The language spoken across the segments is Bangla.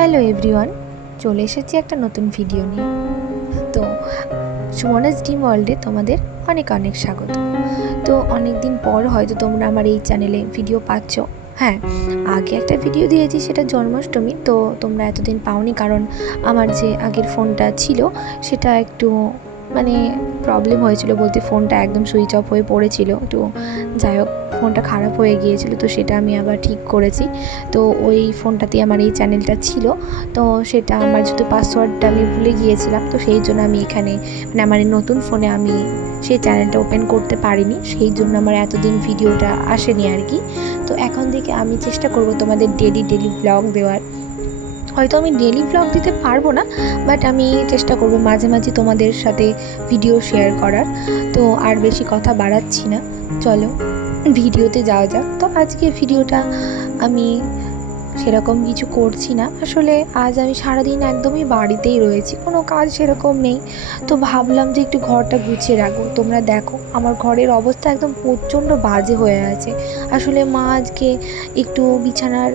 হ্যালো এভরিওয়ান, চলে এসেছি একটা নতুন ভিডিও নিয়ে। তো সুমনাস ড্রিম ওয়ার্ল্ডে তোমাদের অনেক অনেক স্বাগত। তো অনেক দিন পর হয়তো তোমরা আমার এই চ্যানেলে ভিডিও পাচ্ছ। হ্যাঁ, আগে একটা ভিডিও দিয়েছি, সেটা জন্মাষ্টমী। তো তোমরা এতদিন পাওনি, কারণ আমার যে আগের ফোনটা ছিল সেটা একটু প্রবলেম হয়েছিল, বলতে ফোনটা একদম সুইচ অফ হয়ে পড়েছিল। তো যাই হোক, ফোনটা খারাপ হয়ে গিয়েছিল, তো সেটা আমি আবার ঠিক করেছি। তো ওই ফোনটাতেই আমার এই চ্যানেলটা ছিল। তো সেটা আমার যেহেতু পাসওয়ার্ডটা আমি ভুলে গিয়েছিলাম, তো সেই জন্য আমি এখানে আমার এই নতুন ফোনে আমি সেই চ্যানেলটা ওপেন করতে পারিনি, সেই জন্য আমার এতদিন ভিডিওটা আসেনি আর কি। তো এখন থেকে আমি চেষ্টা করব তোমাদের ডেলি ব্লগ দেওয়ার। হয়তো আমি ডেলি ব্লগ দিতে পারবো না, বাট আমি চেষ্টা করব মাঝে মাঝে তোমাদের সাথে ভিডিও শেয়ার করার। তো আর বেশি কথা বাড়াচ্ছি না, চলো ভিডিওতে যাওয়া যাক। তো আজকে ভিডিওটা আমি সেরকম কিছু করছি না, আসলে আজ আমি সারাদিন একদমই বাড়িতেই রয়েছি, কোনো কাজ সেরকম নেই। তো ভাবলাম যে একটু ঘরটা গুছিয়ে রাখবো। তোমরা দেখো, আমার ঘরের অবস্থা একদম প্রচণ্ড বাজে হয়ে আছে। আসলে মা আজকে একটু বিছানার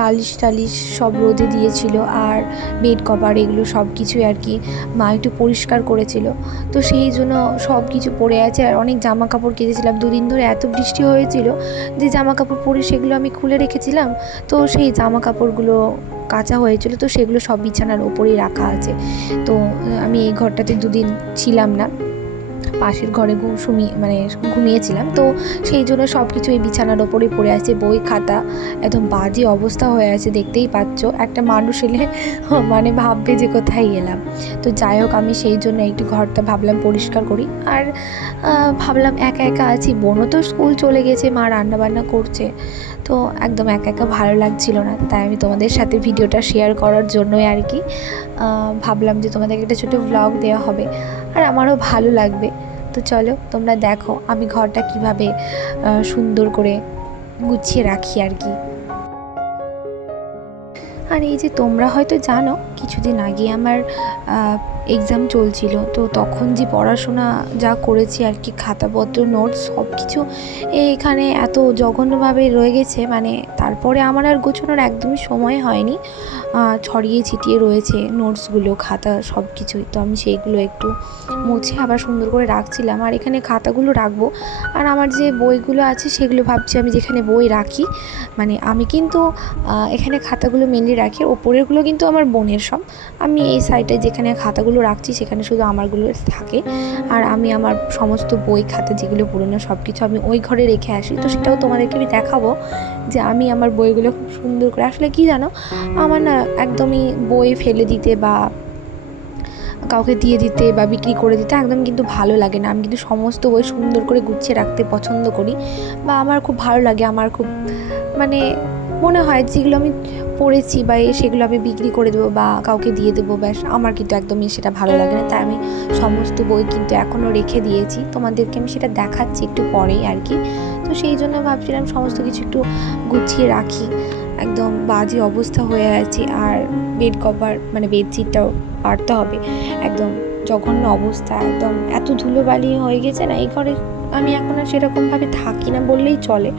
বালিশ টালিশ সব রোদে দিয়েছিল, আর বেড কভার এগুলো সব কিছুই আর কি মা একটু পরিষ্কার করেছিল। তো সেই জন্য সব কিছু পড়ে আছে। আর অনেক জামা কাপড় কেচেছিলাম, দুদিন ধরে এত বৃষ্টি হয়েছিল যে জামা কাপড় পরে সেগুলো আমি খুলে রেখেছিলাম। তো সেই জামা কাপড়গুলো কাচা হয়েছিল, তো সেগুলো সব বিছানার ওপরেই রাখা আছে। তো আমি এই ঘরটাতে দুদিন ছিলাম না, পাশের ঘরে ঘুমিয়েছিলাম। তো সেই জন্য সব কিছু এই বিছানার ওপরে পড়ে আছে, বই খাতা একদম বাজে অবস্থা হয়ে আছে, দেখতেই পাচ্ছ। একটা মানুষ এলে ভাববে যে কোথায় এলাম। তো যাই হোক, আমি সেই জন্য একটু ঘরটা ভাবলাম পরিষ্কার করি। আর ভাবলাম একা একা আছি, বোনও তো স্কুল চলে গেছে, মা রান্নাবান্না করছে, তো একদম একা একা ভালো লাগছিল না। তাই আমি তোমাদের সাথে ভিডিওটা শেয়ার করার জন্যই আর কি ভাবলাম যে তোমাদেরকে একটা ছোটো ব্লগ দেওয়া হবে, আর আমারও ভালো লাগবে। তো চলো তোমরা দেখো আমি ঘরটা কিভাবে সুন্দর করে গুছিয়ে রাখি আর কি। আর এই যে তোমরা হয়তো জানো, কিছুদিন আগে আমার এক্সাম চলছিল, তো তখন যে পড়াশোনা যা করেছি আর কি, খাতাপত্র নোটস সব কিছু এখানে এত জঘন্যভাবে রয়ে গেছে, তারপরে আমার আর গোছানোর একদমই সময় হয়নি। ছড়িয়ে ছিটিয়ে রয়েছে নোটসগুলো, খাতা সব কিছুই। তো আমি সেইগুলো একটু মুছে আবার সুন্দর করে রাখছিলাম। আর এখানে খাতাগুলো রাখবো, আর আমার যে বইগুলো আছে সেগুলো ভাবছি আমি যেখানে বই রাখি, আমি কিন্তু এখানে খাতাগুলো মেনলি রাখি, ওপরেরগুলো কিন্তু আমার বোনের সব। আমি এই সাইডে যেখানে খাতাগুলো রাখছি সেখানে শুধু আমারগুলো থাকে। আর আমি আমার সমস্ত বই খাতা যেগুলো পুরনো সব কিছু আমি ওই ঘরে রেখে আসি। তো সেটাও তোমাদেরকে আমি দেখাবো যে আমি আমার বইগুলো খুব সুন্দর করে, আসলে কি জানো, আমার না একদমই বই ফেলে দিতে বা কাউকে দিয়ে দিতে বা বিক্রি করে দিতে একদম কিন্তু ভালো লাগে না। আমি কিন্তু সমস্ত বই সুন্দর করে গুছিয়ে রাখতে পছন্দ করি, বা আমার খুব ভালো লাগে। আমার খুব মনে হয় যেগুলো আমি পড়েছি বা সেগুলো আমি বিক্রি করে দেবো বা কাউকে দিয়ে দেবো, ব্যাস, আমার কিন্তু একদমই সেটা ভালো লাগে না। তাই আমি সমস্ত বই কিন্তু এখনও রেখে দিয়েছি, তোমাদেরকে আমি সেটা দেখাচ্ছি একটু পরেই আর কি। তো সেই জন্য ভাবছিলাম সমস্ত কিছু একটু গুছিয়ে রাখি, একদম বাজে অবস্থা হয়ে আছে। আর বেড কভার বেডশিটটাও পারতে হবে, একদম জঘন্য অবস্থা, একদম এত ধুলোবালি হয়ে গেছে না এই ঘরে। আমি এখন আর সেরকমভাবে থাকি না বললেই চলে,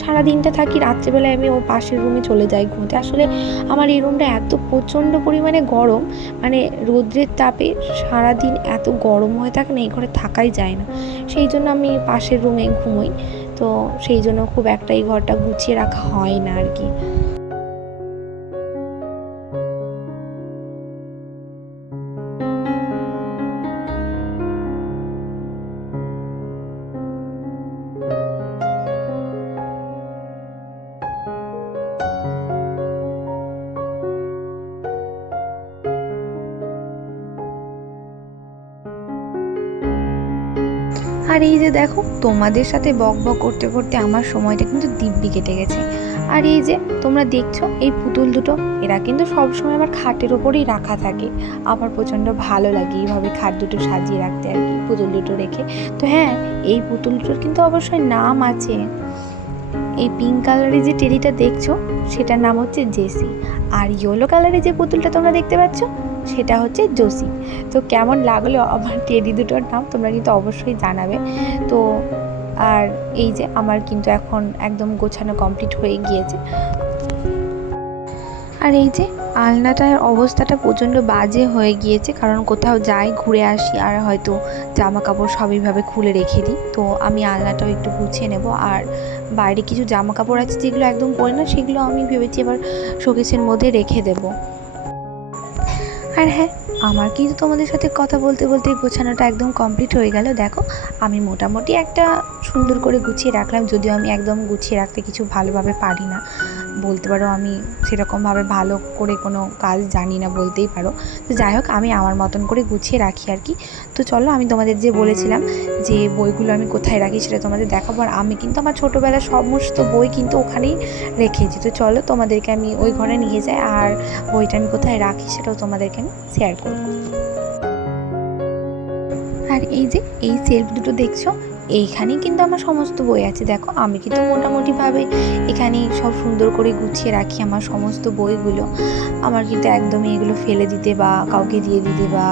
সারাদিনটা থাকি, রাত্রেবেলায় আমি ওর পাশের রুমে চলে যাই ঘুমোতে। আসলে আমার এই রুমটা এত প্রচণ্ড পরিমাণে গরম, রৌদ্রের তাপে সারাদিন এত গরম হয়ে থাকে না, এই ঘরে থাকাই যায় না। সেই জন্য আমি পাশের রুমে ঘুমোই। তো সেই জন্য খুব একটা এই ঘরটা গুছিয়ে রাখা হয় না আর কি। আর এই যে দেখো, তোমাদের সাথে বক বক করতে করতে আমার সময়টা কিন্তু দিব্যি কেটে গেছে। আর এই যে তোমরা দেখছো এই পুতুল দুটো, এরা কিন্তু সবসময় আমার খাটের ওপরেই রাখা থাকে। আমার প্রচণ্ড ভালো লাগে এইভাবে খাট দুটো সাজিয়ে রাখতে আর কি, পুতুল দুটো রেখে। তো হ্যাঁ, এই পুতুল দুটোর কিন্তু অবশ্যই নাম আছে। এই পিঙ্ক কালারের যে টেডিটা দেখছো সেটার নাম হচ্ছে জেসি, আর ইয়েলো কালারের যে পুতুলটা তোমরা দেখতে পাচ্ছ সেটা হচ্ছে জোসি। তো কেমন লাগলো আমার টেডি দুটোর নাম তোমরা কিন্তু অবশ্যই জানাবে। তো আর এই যে আমার কিন্তু এখন একদম গোছানো কমপ্লিট হয়ে গিয়েছে। আর এই যে আলনাটার অবস্থাটা প্রচণ্ড বাজে হয়ে গিয়েছে, কারণ কোথাও যাই ঘুরে আসি আর হয়তো জামা কাপড় সব এইভাবে খুলে রেখে দিই। তো আমি আলনাটাও একটু গুছিয়ে নেব। আর বাইরে কিছু জামা কাপড় আছে যেগুলো একদম পরি না, সেগুলো আমি ভেবেছি এবার শোকেসের মধ্যে রেখে দেবো। আর হ্যাঁ, আমার কিন্তু তোমাদের সাথে কথা বলতে বলতে গোছানোটা একদম কমপ্লিট হয়ে গেল। দেখো আমি মোটামুটি একটা সুন্দর করে গুছিয়ে রাখলাম, যদিও আমি একদম গুছিয়ে রাখতে কিছু ভালোভাবে পারি না, বলতে পারো আমি সেরকমভাবে ভালো করে কোনো কাজ জানি না বলতেই পারো। তো যাই হোক, আমি আমার মতন করে গুছিয়ে রাখি আর কি। তো চলো, আমি তোমাদের যে বলেছিলাম যে বইগুলো আমি কোথায় রাখি সেটা তোমাদের দেখাবো। আর আমি কিন্তু আমার ছোটোবেলার সমস্ত বই কিন্তু ওখানেই রেখেছি। তো চলো তোমাদেরকে আমি ওই ঘরে নিয়ে যাই, আর বইটা আমি কোথায় রাখি সেটাও তোমাদেরকে আমি শেয়ার করবো। আর এই যে এই সেলফ দুটো দেখছো, এইখানেই কিন্তু আমার সমস্ত বই আছে। দেখো আমি কিন্তু মোটামুটিভাবে এখানেই সব সুন্দর করে গুছিয়ে রাখি আমার সমস্ত বইগুলো। আমার কিন্তু একদমই এগুলো ফেলে দিতে বা কাউকে দিয়ে দিতে বা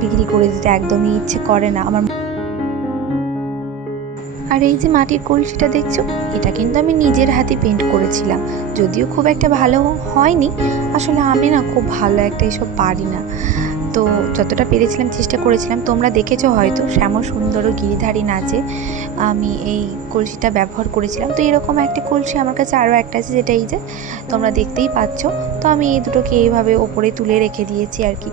বিক্রি করে দিতে একদমই ইচ্ছে করে না আমার। আর এই যে মাটির কলসিটা দেখছো, এটা কিন্তু আমি নিজের হাতে পেন্ট করেছিলাম, যদিও খুব একটা ভালো হয়নি। আসলে আমি না খুব ভালো একটা এসব পারি না, তো যতটা পেরেছিলাম চেষ্টা করেছিলাম। তোমরা দেখেছো হয়তো শ্যাম সুন্দর ও গিরিধারী নাচে আমি এই কলসিটা ব্যবহার করেছিলাম। তো এরকম একটা কলসি আমার কাছে আরও একটা আছে, যেটা এই যে তোমরা দেখতেই পাচ্ছ। তো আমি এই দুটোকে এইভাবে ওপরে তুলে রেখে দিয়েছি আর কি।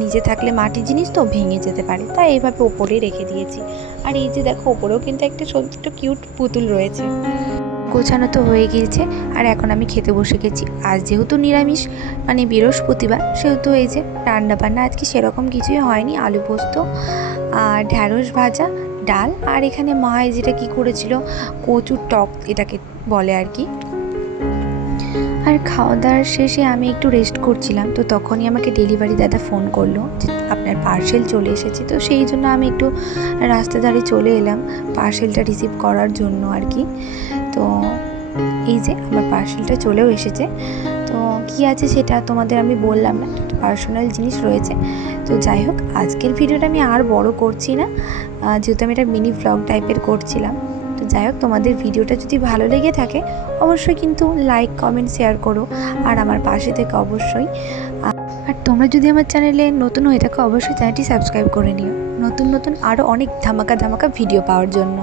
নিচে থাকলে মাটির জিনিস তো ভেঙে যেতে পারে, তাই এইভাবে ওপরে রেখে দিয়েছি। আর এই যে দেখো, ওপরেও কিন্তু একটা ছোট্ট কিউট পুতুল রয়েছে। গোছানো তো হয়ে গিয়েছে, আর এখন আমি খেতে বসে গেছি। আজ যেহেতু নিরামিষ, মানে বৃহস্পতিবার, সেহেতু এই যে রান্নাবান্না আজকে সেরকম কিছুই হয়নি। আলু পোস্ত আর ঢ্যাঁড়স ভাজা, ডাল, আর এখানে মা যেটা কি করেছিল, কচুর টক এটাকে বলে আর কি। আর খাওয়া দাওয়ার শেষে আমি একটু রেস্ট করছিলাম, তো তখনই আমাকে ডেলিভারি দাদা ফোন করলো যে আপনার পার্সেল চলে এসেছে। তো সেই জন্য আমি একটু রাস্তা ধারে চলে এলাম পার্সেলটা রিসিভ করার জন্য আর কি। তো এই যে আমার পার্সেলটা চলেও এসেছে। তো কী আছে সেটা তোমাদের আমি বললাম না, একটা পার্সোনাল জিনিস রয়েছে। তো যাই হোক, আজকের ভিডিওটা আমি আর বড় করছি না, যেহেতু আমি একটা মিনি ভ্লগ টাইপের করছিলাম। তো যাই হোক, তোমাদের ভিডিওটা যদি ভালো লেগে থাকে অবশ্যই কিন্তু লাইক কমেন্ট শেয়ার করো, আর আমার পাশে থেকে অবশ্যই। আর তোমরা যদি আমার চ্যানেলে নতুন হয়ে থাকো অবশ্যই চ্যানেলটি সাবস্ক্রাইব করে নিও, নতুন নতুন আরও অনেক ধামাকা ধামাকা ভিডিও পাওয়ার জন্য।